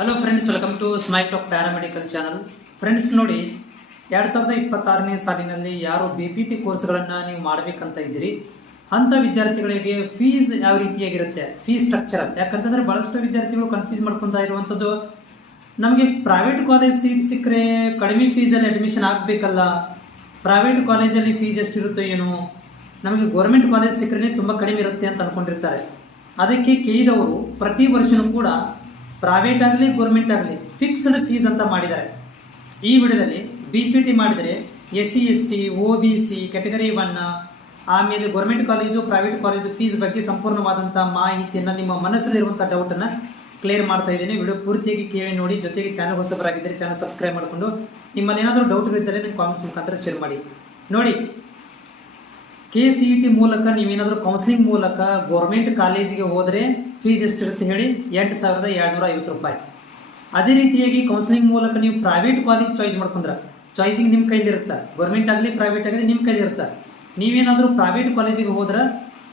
Hello friends, welcome to smile talk paramedical channel. Friends ನೋಡಿ, 2026ನೇ ಸಾಲಿನಲ್ಲಿ ಯಾರು BPT ಕೋರ್ಸ್ಗಳನ್ನು ನೀವು ಮಾಡಬೇಕಂತ ಇದ್ದೀರಿ ಅಂಥ ವಿದ್ಯಾರ್ಥಿಗಳಿಗೆ ಫೀಸ್ ಯಾವ ರೀತಿಯಾಗಿರುತ್ತೆ, ಫೀಸ್ ಸ್ಟ್ರಕ್ಚರ್. ಯಾಕಂತಂದರೆ ಭಾಳಷ್ಟು ವಿದ್ಯಾರ್ಥಿಗಳು ಕನ್ಫ್ಯೂಸ್ ಮಾಡ್ಕೊತಾ ಇರುವಂಥದ್ದು, ನಮಗೆ ಪ್ರೈವೇಟ್ ಕಾಲೇಜ್ ಸೀಟ್ ಸಿಕ್ಕರೆ ಕಡಿಮೆ ಫೀಸಲ್ಲಿ ಅಡ್ಮಿಷನ್ ಆಗಬೇಕಲ್ಲ, ಪ್ರೈವೇಟ್ ಕಾಲೇಜಲ್ಲಿ ಫೀಸ್ ಎಷ್ಟಿರುತ್ತೋ ಏನೋ, ನಮಗೆ ಗೌರ್ಮೆಂಟ್ ಕಾಲೇಜ್ ಸಿಕ್ಕರೆ ತುಂಬ ಕಡಿಮೆ ಇರುತ್ತೆ ಅಂತ ಅಂದ್ಕೊಂಡಿರ್ತಾರೆ. ಅದಕ್ಕೆ ಕೆಇದವರು ಪ್ರತಿ ವರ್ಷವೂ ಕೂಡ ಪ್ರೈವೇಟ್ ಆಗಲಿ ಗೌರ್ಮೆಂಟ್ ಆಗಲಿ ಫಿಕ್ಸ್ಡ್ ಫೀಸ್ ಅಂತ ಮಾಡಿದ್ದಾರೆ. ಈ ವಿಡಿಯೋದಲ್ಲಿ BPT ಮಾಡಿದರೆ SC ST OBC ಕ್ಯಾಟಗರಿ 1 ಆಮೇಲೆ government college private college fees ಬಗ್ಗೆ ಸಂಪೂರ್ಣವಾದಂಥ ಮಾಹಿತಿಯನ್ನು, ನಿಮ್ಮ ಮನಸ್ಸಲ್ಲಿರುವಂಥ ಡೌಟನ್ನು ಕ್ಲಿಯರ್ ಮಾಡ್ತಾ ಇದ್ದೀನಿ. ವಿಡಿಯೋ ಪೂರ್ತಿಯಾಗಿ ಕೇಳಿ ನೋಡಿ. ಜೊತೆಗೆ ಚಾನಲ್ ಹೊಸಬರಾಗಿದ್ದರೆ ಚಾನಲ್ ಸಬ್ಸ್ಕ್ರೈಬ್ ಮಾಡಿಕೊಂಡು ನಿಮ್ಮಲ್ಲಿ ಏನಾದರೂ ಡೌಟ್ಗಳಿದ್ದರೆ ನೀವು ಕಾಮೆಂಟ್ಸ್ ಮುಖಾಂತರ ಶೇರ್ ಮಾಡಿ. ನೋಡಿ, KCET ಮೂಲಕ ನೀವೇನಾದರೂ ಕೌನ್ಸಿಲಿಂಗ್ ಮೂಲಕ ಗೌರ್ಮೆಂಟ್ ಕಾಲೇಜಿಗೆ ಹೋದರೆ ಫೀಸ್ ಎಷ್ಟಿರುತ್ತೆ ಹೇಳಿ? 8,250 ರೂಪಾಯಿ. ಅದೇ ರೀತಿಯಾಗಿ ಕೌನ್ಸಿಲಿಂಗ್ ಮೂಲಕ ನೀವು ಪ್ರೈವೇಟ್ ಕಾಲೇಜ್ ಚಾಯ್ಸ್ ಮಾಡ್ಕೊಂಡ್ರೆ ಚಾಯ್ಸಿಂಗ್ ನಿಮ್ಮ ಕೈಲಿರುತ್ತೆ. ಗೌರ್ಮೆಂಟ್ ಆಗಲಿ ಪ್ರೈವೇಟ್ ಆಗಲಿ ನಿಮ್ಮ ಕೈಲಿರುತ್ತೆ. ನೀವೇನಾದರೂ ಪ್ರೈವೇಟ್ ಕಾಲೇಜಿಗೆ ಹೋದ್ರೆ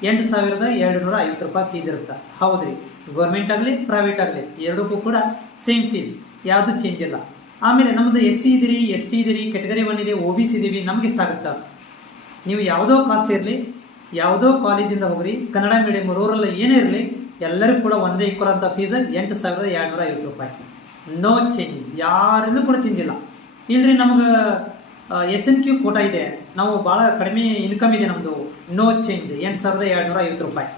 8,250 ರೂಪಾಯಿ ಫೀಸ್ ಇರುತ್ತೆ. ಹೌದ್ರಿ, ಗೌರ್ಮೆಂಟ್ ಆಗಲಿ ಪ್ರೈವೇಟ್ ಆಗಲಿ ಎರಡಕ್ಕೂ ಕೂಡ ಸೇಮ್ ಫೀಸ್, ಯಾವುದು ಚೇಂಜ್ ಇಲ್ಲ. ಆಮೇಲೆ ನಮ್ಮದು SC ಇದ್ದೀರಿ, ST ಇದ್ದೀರಿ, ಕ್ಯಾಟಗರಿ 1 ಇದೆ, OBC ಇದೀವಿ, ನಮ್ಗೆ ಇಷ್ಟ ಆಗುತ್ತೆ. ನೀವು ಯಾವುದೋ ಕಾಸ್ಟ್ ಇರಲಿ, ಯಾವುದೋ ಕಾಲೇಜಿಂದ ಹೋಗ್ರಿ, ಕನ್ನಡ ಮೀಡಿಯಂ ರೂರಲ್ ಏನೇ ಇರಲಿ, ಎಲ್ಲರಿಗೂ ಕೂಡ ಒಂದೇ ಈಕ್ವಲ್ ಅಂತ ಫೀಸ್ 8,250 ರೂಪಾಯಿ. ನೋ ಚೇಂಜ್, ಯಾರಿಂದೂ ಕೂಡ ಚೇಂಜ್ ಇಲ್ಲ. ಇಲ್ರಿ ನಮಗೆ SNQ ಕೋಟಾ ಇದೆ, ನಾವು ಭಾಳ ಕಡಿಮೆ ಇನ್ಕಮ್ ಇದೆ ನಮ್ಮದು, ನೋ ಚೇಂಜ್, 8,250 ರೂಪಾಯಿ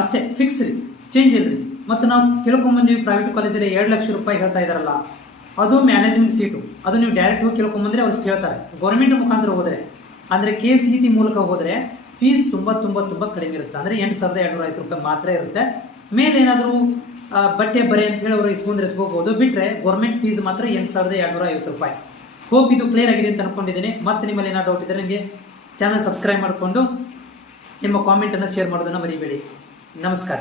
ಅಷ್ಟೇ, ಫಿಕ್ಸ್ ರೀ, ಚೇಂಜ್ ಇಲ್ರಿ. ಮತ್ತು ನಾವು ಕೇಳ್ಕೊಂಬಂದಿವಿ ಪ್ರೈವೇಟ್ ಕಾಲೇಜಲ್ಲಿ 2 ಲಕ್ಷ ರೂಪಾಯಿ ಹೇಳ್ತಾ ಇದ್ದಾರಲ್ಲ, ಅದು ಮ್ಯಾನೇಜ್ಮೆಂಟ್ ಸೀಟು, ಅದು ನೀವು ಡೈರೆಕ್ಟ್ ಹೋಗಿ ಕೇಳ್ಕೊಂಬಂದ್ರೆ ಅವ್ರು ಹೇಳ್ತಾರೆ. ಗೌರ್ಮೆಂಟ್ ಮುಖಾಂತರ ಹೋದರೆ ಅಂದರೆ KCET ಮೂಲಕ ಹೋದರೆ ಫೀಸ್ ತುಂಬ ಕಡಿಮೆ ಇರುತ್ತೆ. ಅಂದರೆ 8,250 ರೂಪಾಯಿ ಮಾತ್ರ ಇರುತ್ತೆ. ಮೇಲೆ ಏನಾದರೂ ಬಟ್ಟೆ ಬರೆ ಅಂತ ಹೇಳಿ ಅವರು ಇಸ್ಕೋಬಹುದು, ಬಿಟ್ಟರೆ ಗೌರ್ಮೆಂಟ್ ಫೀಸ್ ಮಾತ್ರ 8,250 ರೂಪಾಯಿ. ಹೋಪ್ ಇದು ಕ್ಲಿಯರ್ ಆಗಿದೆ ಅಂತ ಅನ್ಕೊಂಡಿದ್ದೀನಿ. ಮತ್ತೆ ನಿಮ್ಮಲ್ಲಿ ಏನಾದ್ರು ಡೌಟ್ ಇದ್ದರೆ ನನಗೆ ಚಾನಲ್ ಸಬ್ಸ್ಕ್ರೈಬ್ ಮಾಡಿಕೊಂಡು ನಿಮ್ಮ ಕಾಮೆಂಟನ್ನು ಶೇರ್ ಮಾಡೋದನ್ನು ಮರಿಬೇಡಿ. ನಮಸ್ಕಾರ.